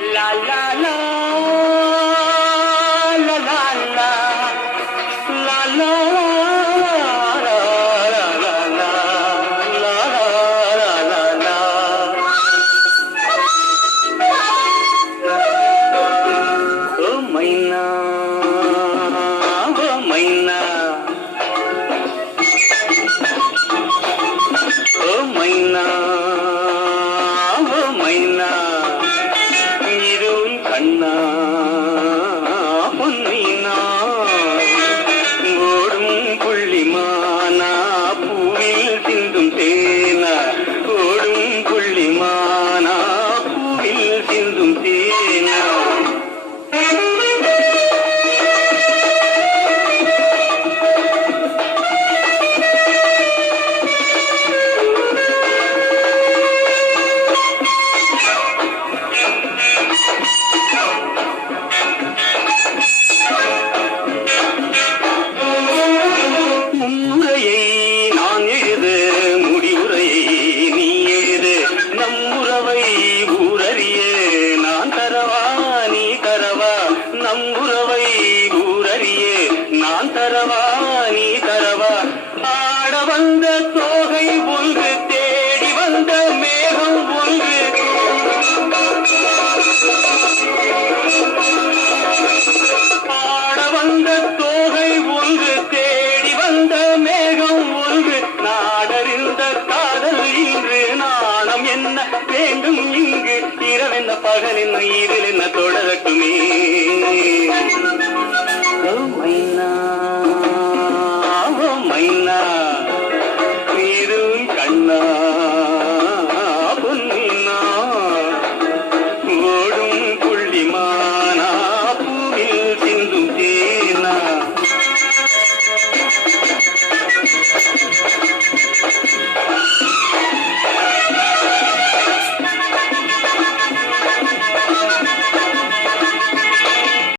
La la la la la la la la கண்ணா பொன்னினா ஓடும் புள்ளிமானா பூவில் சிந்தும் தேனா ஓடும் புள்ளிமானா பூவில் சிந்தும் தேனா நம்புறவை ஊரறியே நான் தரவா நீ தரவா ஆட வந்த தோகை ஒன்று தேடி வந்த மேகம் ஒன்று ஆட வந்த தோகை ஒன்று தேடி வந்த மேகம் ஒன்று நாடறிந்த காதல் இன்று நாணம் என்ன வேண்டும் இங்கு இரவென்ன பகல் என்ன இதில் என்ன தொடரட்டுமே மைனா நீரும் கண்ணா பொன்னினா ஓடும்